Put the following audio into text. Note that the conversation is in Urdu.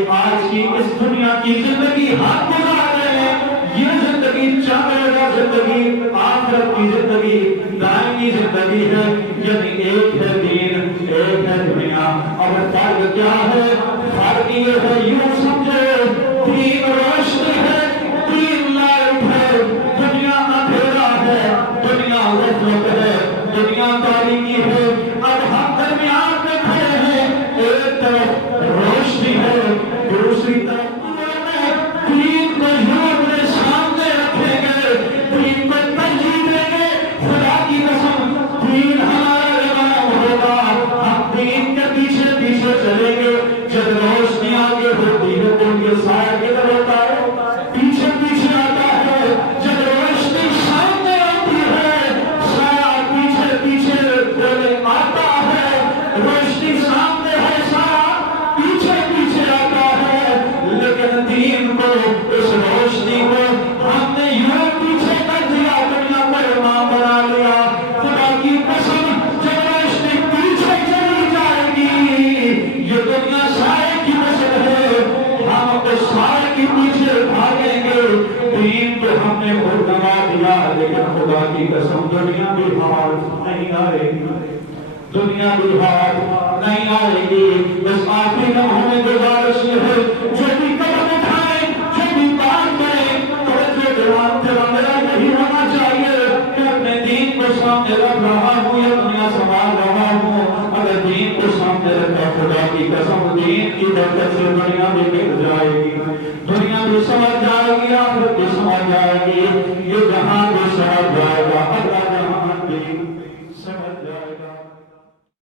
کہ آج کی اس دنیا کی زندگی ہاتھ گزار رہے ہیں، یہ زندگی چاہے زندگی آخرت کی زندگی دائمی زندگی ہے، یعنی ایک ہے دین ایک ہے دنیا۔ اور فرق کیا ہے؟ فرق یہ ہے، یوں سمجھے دین روشنی ہے، دین لائٹ ہے، دنیا اندھیرا ہے، دنیا غفلت ہے، دنیا تاریکی ہے۔ اب ہم درمیان میں کھڑے ہیں، ایک طرف روشنی ہے، دوسری طرف دین کو یوں اپنے سامنے رکھیں گے، دین کو ترجیح دیں گے، خدا کی قسم دین ہمارا امام ہوگا، ہم دین کے پیچھے پیچھے چلیں گے۔ جب روشنی آگے ہوتی ہے تو یہ سایہ کدھر ہوتا ہے؟ پیچھے پیچھے آتا ہے۔ جب روشنی سامنے آتی ہے سایہ پیچھے پیچھے چلے آتا ہے، روشنی سامنے ہے سایہ پیچھے پیچھے آتا ہے۔ لیکن دین کو، اس روشنی کو ہم نے یوں پیچھے کر دیا، دنیا پر امام بنا لیا۔ خدا کی قسم جب روشنی پیچھے چلی جائے گی، یہ دنیا سائے کی نسل ہے، ہم اس سائے کے پیچھے بھاگیں گے۔ دین کو ہم نے خود گنوا دیا، لیکن خدا کی قسم دنیا بھی ہاتھ نہیں آئے گی، دنیا بھی ہاتھ نہیں آئے گی۔ اس آخری لمحوں میں گزارش یہ ہے، جو بھی قدم اٹھائیں، جو بھی بات کریں، توجہ دلان تیرا میرا یہی ہونا چاہیے کہ اپنے دین کو سامنے رکھ رہا ہوں یا دنیا سنبھال رہا ہوں۔ اگر دین کو سامنے رکھا، خدا کی قسم دین کی برکت سے دنیا بھی گر جائے۔